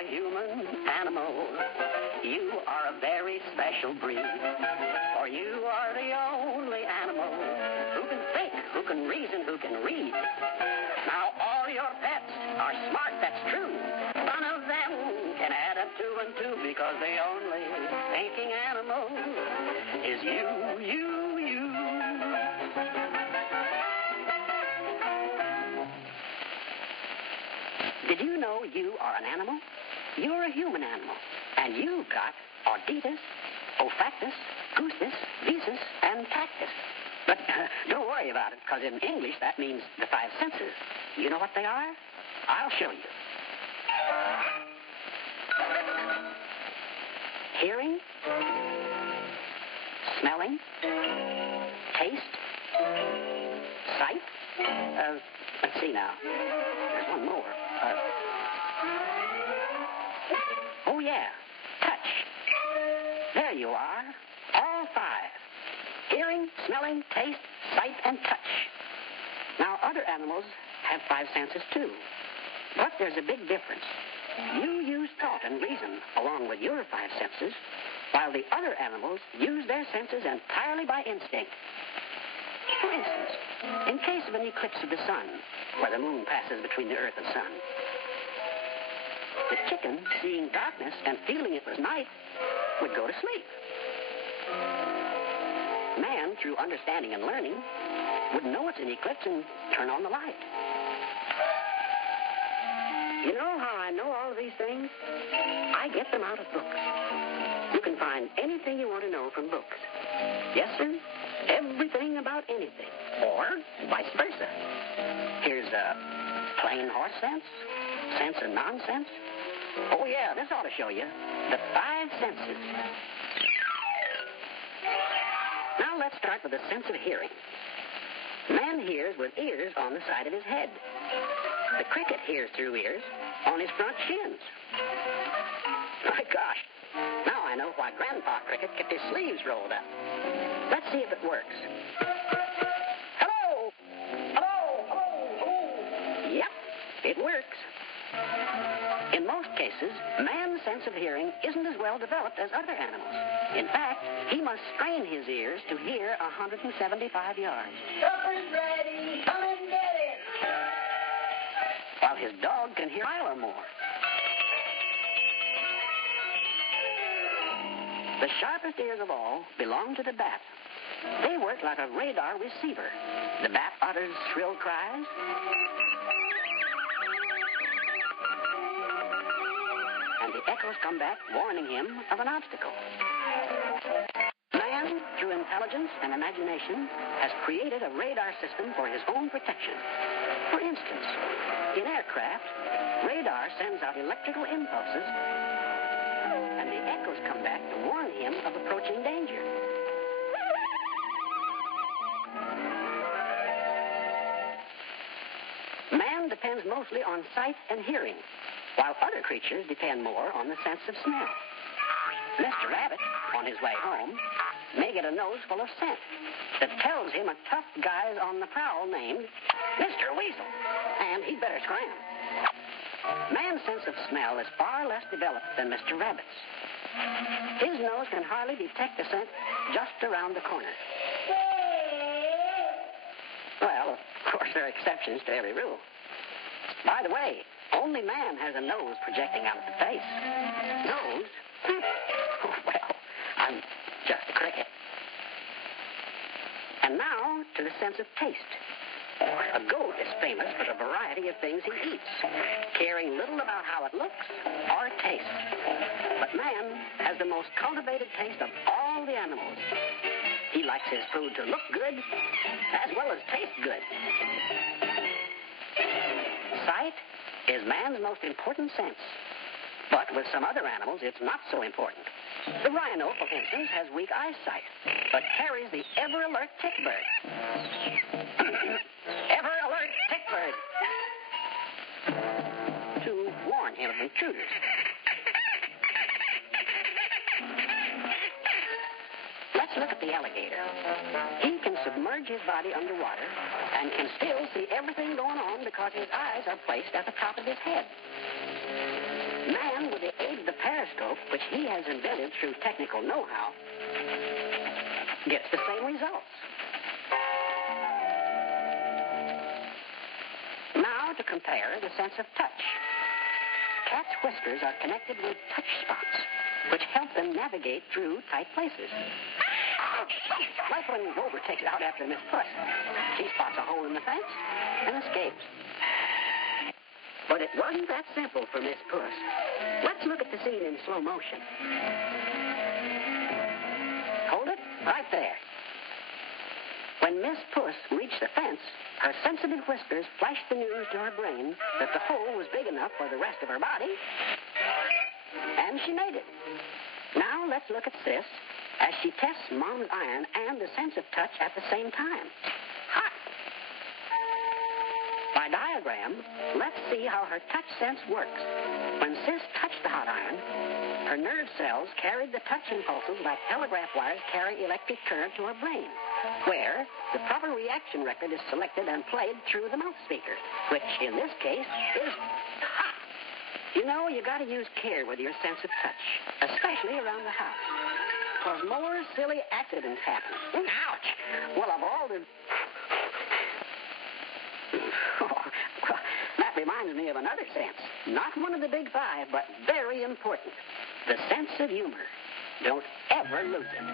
a human animal. You are a very special breed. For you are the only animal who can think, who can reason, who can read. Now all your pets are smart, that's true. None of them can add up 2 and 2 because the only thinking animal is you. Did you know you are an animal? You're a human animal, and you've got auditus, olfactus, gustus, visus, and tactus. But don't worry about it, because in English that means the 5 senses. You know what they are? I'll show you. Hearing, smelling, taste, sight. Let's see now. There's one more. Oh, yeah. Touch. There you are. All 5. Hearing, smelling, taste, sight, and touch. Now, other animals have 5 senses, too. But there's a big difference. You use thought and reason along with your 5 senses, while the other animals use their senses entirely by instinct. For instance, in case of an eclipse of the sun, where the moon passes between the earth and sun, the chicken, seeing darkness and feeling it was night, would go to sleep. Man, through understanding and learning, would know it's an eclipse and turn on the light. You know how I know all of these things? I get them out of books. You can find anything you want to know from books. Yes, sir. Everything about anything. Or vice versa. Here's plain horse sense, sense and nonsense. Oh, yeah, this ought to show you the 5 senses. Now let's start with the sense of hearing. Man hears with ears on the side of his head. The cricket hears through ears on his front shins. My gosh, now I know why Grandpa Cricket kept his sleeves rolled up. Let's see if it works. Hello! Hello! Hello! Hello! Yep, it works. In most cases, man's sense of hearing isn't as well developed as other animals. In fact, he must strain his ears to hear 175 yards. Supper's ready. Come and get it. While his dog can hear a mile or more. The sharpest ears of all belong to the bat. They work like a radar receiver. The bat utters shrill cries. And the echoes come back warning him of an obstacle. Man, through intelligence and imagination, has created a radar system for his own protection. For instance, in aircraft, radar sends out electrical impulses, and the echoes come back to warn him of approaching danger. Man depends mostly on sight and hearing, while other creatures depend more on the sense of smell. Mr. Rabbit, on his way home, may get a nose full of scent that tells him a tough guy's on the prowl named Mr. Weasel, and he'd better scram. Man's sense of smell is far less developed than Mr. Rabbit's. His nose can hardly detect the scent just around the corner. Well, of course, there are exceptions to every rule. By the way, only man has a nose projecting out of the face. Nose? Oh, well, I'm just a cricket. And now to the sense of taste. A goat is famous for the variety of things he eats, caring little about how it looks or tastes. But man has the most cultivated taste of all the animals. He likes his food to look good as well as taste good. Sight is man's most important sense. But with some other animals, it's not so important. The rhino, for instance, has weak eyesight, but carries the ever-alert tick-bird. Ever-alert tick-bird. To warn him of intruders. Let's look at the alligator. He can submerge his body underwater and can still see everything going on because his eyes are placed at the top of his head. Man, with the aid of the periscope, which he has invented through technical know-how, gets the same results. Now to compare the sense of touch. Cats' whiskers are connected with touch spots, which help them navigate through tight places. Like when Rover takes out after Miss Puss. She spots a hole in the fence and escapes. But it wasn't that simple for Miss Puss. Let's look at the scene in slow motion. Hold it right there. When Miss Puss reached the fence, her sensitive whiskers flashed the news to her brain that the hole was big enough for the rest of her body, and she made it. Now let's look at Sis as she tests Mom's iron and the sense of touch at the same time. Hot! By diagram, let's see how her touch sense works. When Sis touched the hot iron, her nerve cells carried the touch impulses like telegraph wires carry electric current to her brain, where the proper reaction record is selected and played through the mouth speaker, which in this case is hot. You know, you got to use care with your sense of touch, especially around the house, because more silly accidents happen. Ouch! Well, of all the... That reminds me of another sense. Not one of the big five, but very important. The sense of humor. Don't ever lose it.